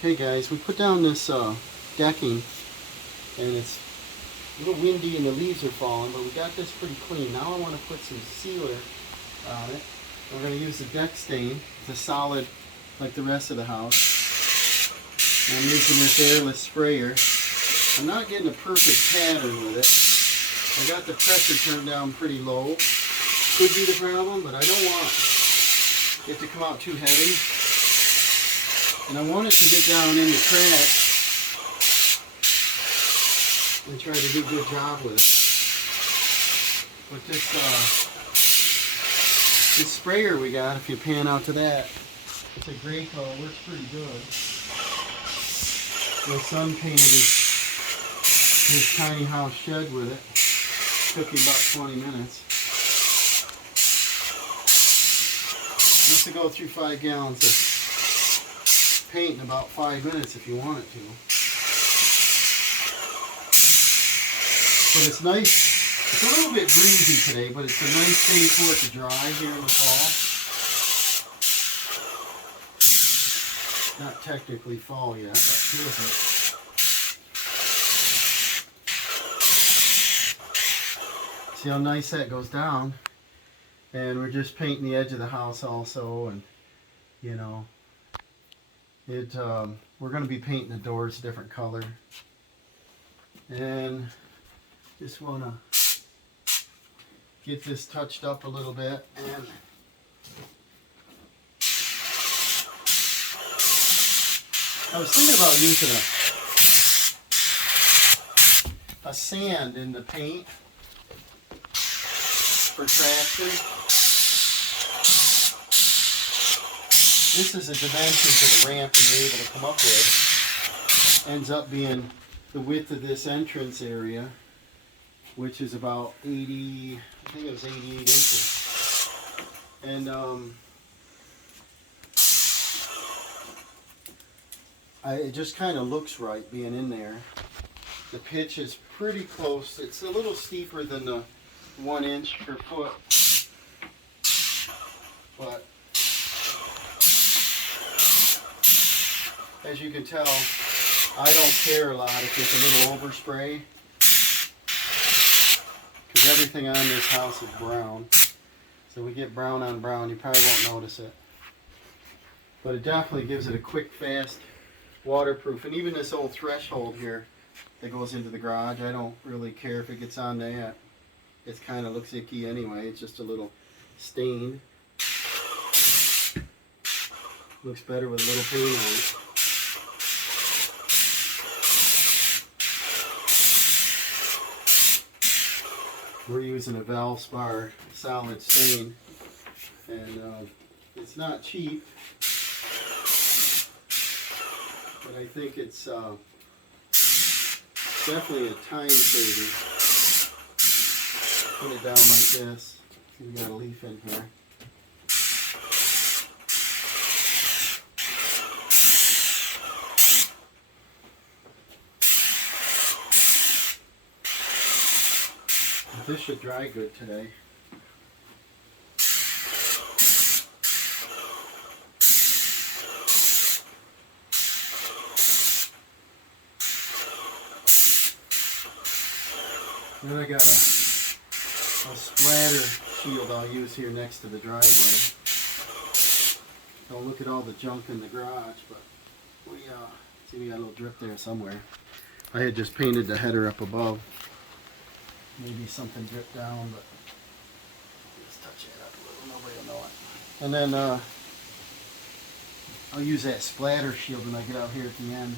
Okay guys, we put down this decking and it's a little windy and the leaves are falling, but we got this pretty clean. Now I want to put some sealer on it. We're going to use the deck stain. It's a solid like the rest of the house. And I'm using this airless sprayer. I'm not getting a perfect pattern with it. I got the pressure turned down pretty low. Could be the problem, but I don't want it to come out too heavy. And I want it to get down in the cracks and try to do a good job with it. With this sprayer we got, if you pan out to that, it's a Graco, it works pretty good. My son painted his tiny house shed with it. Took him about 20 minutes. Just to go through 5 gallons of paint in about 5 minutes if you want it to. But it's nice. It's a little bit breezy today, but it's a nice day for it to dry here in the fall. Not technically fall yet, but feels it. See how nice that goes down. And we're just painting the edge of the house also, and you know, we're going to be painting the doors a different color. And just want to get this touched up a little bit. And I was thinking about using a sand in the paint for traction. This is the dimensions of the ramp we were able to come up with. Ends up being the width of this entrance area, which is about 80, I think it was 88 inches. And it just kind of looks right being in there. The pitch is pretty close. It's a little steeper than the 1 inch per foot, but as you can tell, I don't care a lot if it's a little overspray, because everything on this house is brown. So we get brown on brown, you probably won't notice it. But it definitely gives it a quick, fast, waterproof. And even this old threshold here that goes into the garage, I don't really care if it gets on that. It kind of looks icky anyway. It's just a little stain. Looks better with a little paint on it. We're using a Valspar solid stain, and it's not cheap, but I think it's definitely a time saver. Put it down like this. We got a leaf in here. This should dry good today. Then I got a splatter shield I'll use here next to the driveway. Don't look at all the junk in the garage, but see, we got a little drip there somewhere. I had just painted the header up above. Maybe something dripped down, but just touch it up a little, nobody will know it. And then I'll use that splatter shield when I get out here at the end.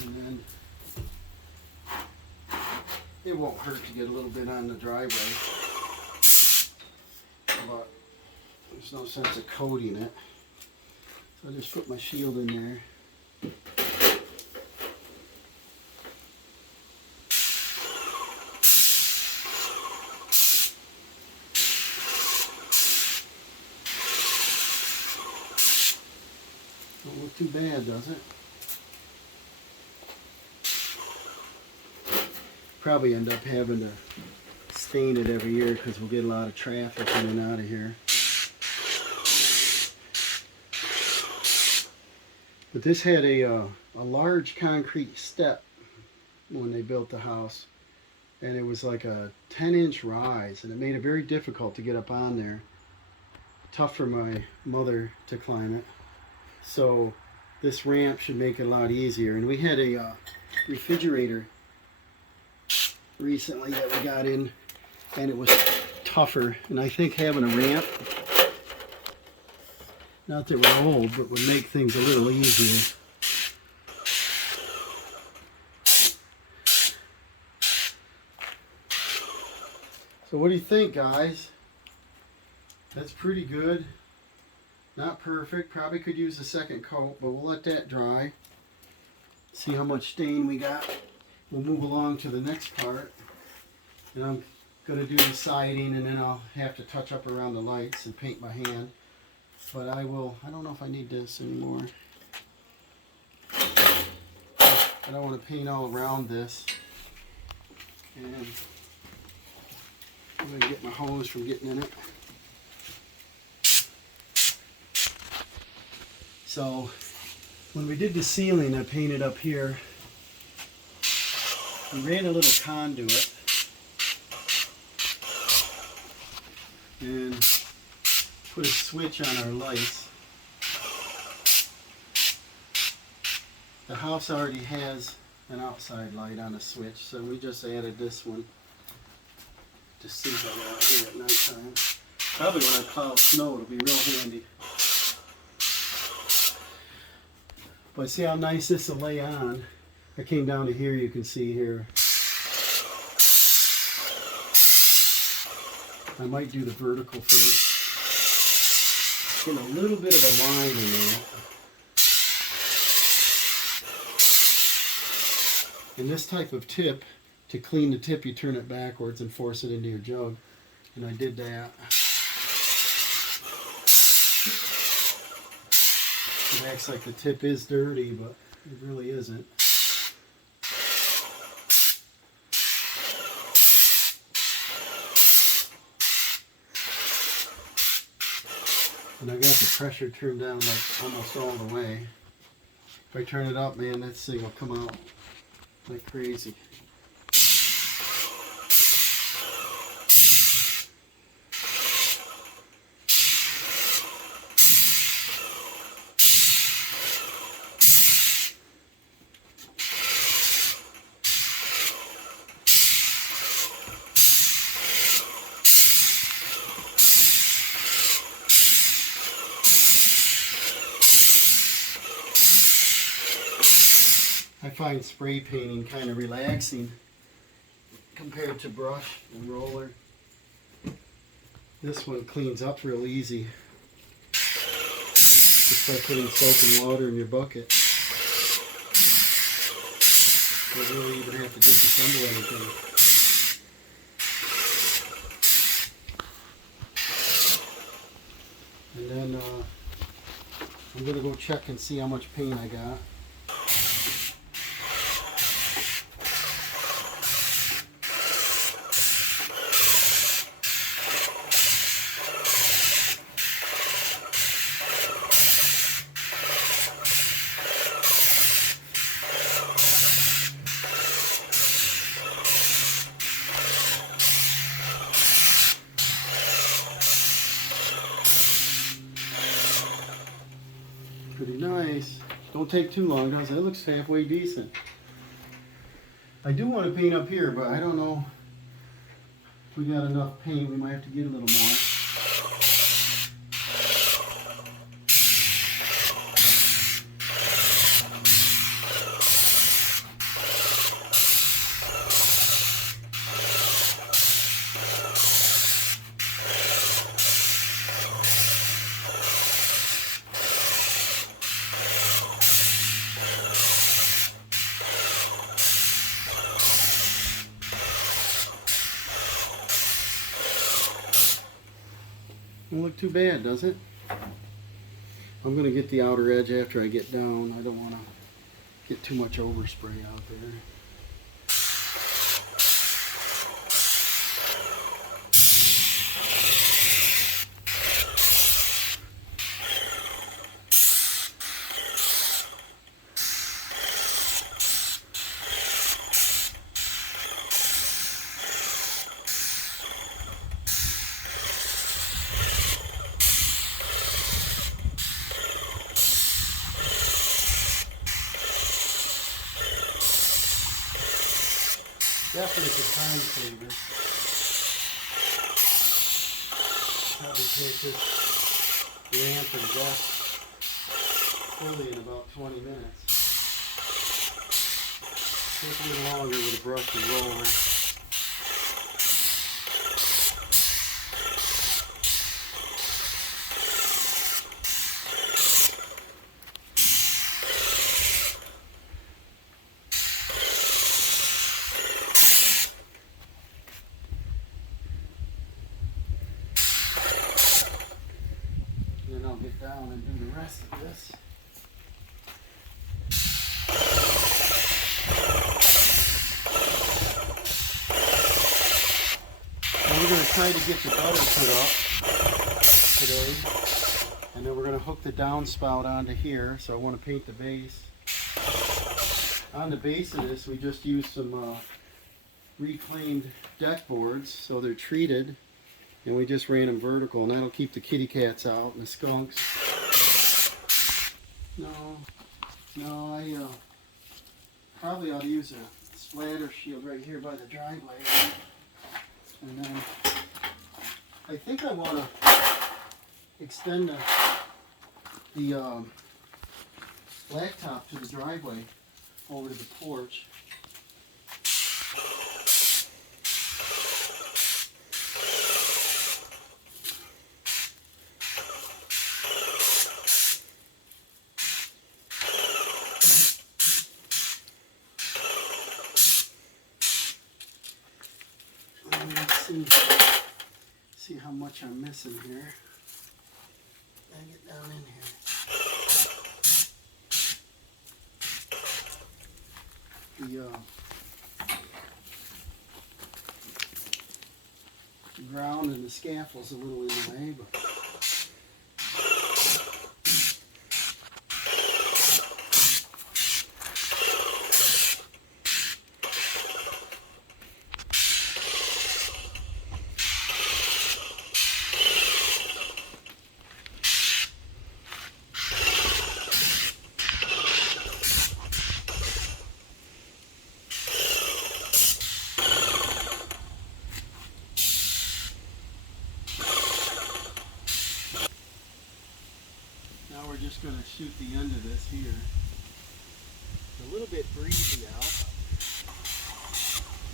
And then it won't hurt to get a little bit on the driveway. But there's no sense of coating it. So I just put my shield in there. Don't look too bad, does it? probably end up having to stain it every year because we'll get a lot of traffic in and out of here. But this had a large concrete step when they built the house, and it was like a 10-inch rise, and it made it very difficult to get up on there. Tough for my mother to climb it. So this ramp should make it a lot easier. And we had a refrigerator recently that we got in, and it was tougher, and I think having a ramp, not that we're old, but would make things a little easier. So what do you think, guys? That's pretty good. Not perfect. Probably could use a second coat, but we'll let that dry. See how much stain we got. We'll move along to the next part. And I'm going to do the siding, and then I'll have to touch up around the lights and paint by hand. But I don't know if I need this anymore. I don't want to paint all around this. And I'm going to get my hose from getting in it. So when we did the ceiling, I painted up here. We ran a little conduit and put a switch on our lights. The house already has an outside light on a switch, so we just added this one to see that out here at nighttime. Probably when I plow snow, it'll be real handy. But see how nice this will lay on. I came down to here, you can see here. I might do the vertical first. Get a little bit of a line in there. And this type of tip, to clean the tip, you turn it backwards and force it into your jug. And I did that. It acts like the tip is dirty, but it really isn't. And I got the pressure turned down like almost all the way. If I turn it up, man, that thing will come out like crazy. I find spray painting kind of relaxing compared to brush and roller. This one cleans up real easy. Just by putting soap and water in your bucket. You don't really even have to disassemble anything. And then I'm going to go check and see how much paint I got. Pretty nice. Don't take too long, does it? It looks halfway decent. I do want to paint up here, but I don't know if we got enough paint. We might have to get a little more. Don't look too bad, does it? I'm going to get the outer edge after I get down. I don't want to get too much overspray out there. Definitely a time saver. Probably take this ramp and deck fully in about 20 minutes. Take a little longer with a brush and roller. And then I'll get down and do the rest of this. Now we're going to try to get the gutter put up today. And then we're going to hook the downspout onto here. So I want to paint the base. On the base of this, we just used some reclaimed deck boards. So they're treated. And we just ran them vertical, and that'll keep the kitty cats out and the skunks. No, I probably ought to use a splatter shield right here by the driveway. And then I think I want to extend the blacktop to the driveway over to the porch. Let's see how much I'm missing here. Gotta get down in here. The ground and the scaffold's a little in the way, but we're just going to shoot the end of this here. It's a little bit breezy out.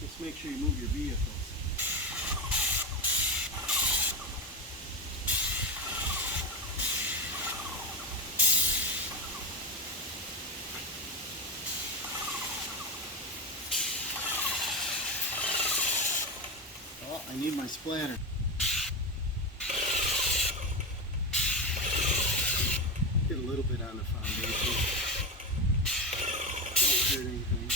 Just make sure you move your vehicles. Oh, I need my splatter. Get a little bit on the foundation. Don't hurt anything.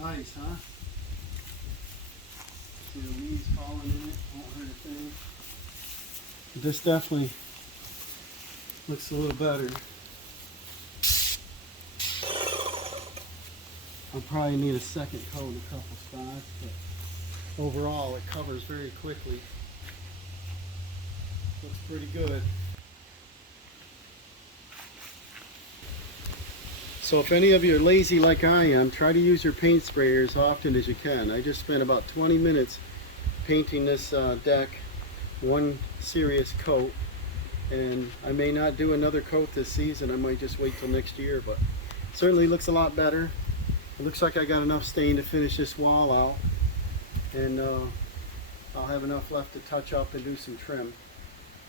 Nice, huh? See the leaves falling in it, won't hurt a thing. This definitely looks a little better. I'll probably need a second coat in a couple spots, but overall it covers very quickly. Looks pretty good. So if any of you are lazy like I am, try to use your paint sprayer as often as you can. I just spent about 20 minutes painting this deck, one serious coat, and I may not do another coat this season. I might just wait till next year, but it certainly looks a lot better. It looks like I got enough stain to finish this wall out, and I'll have enough left to touch up and do some trim.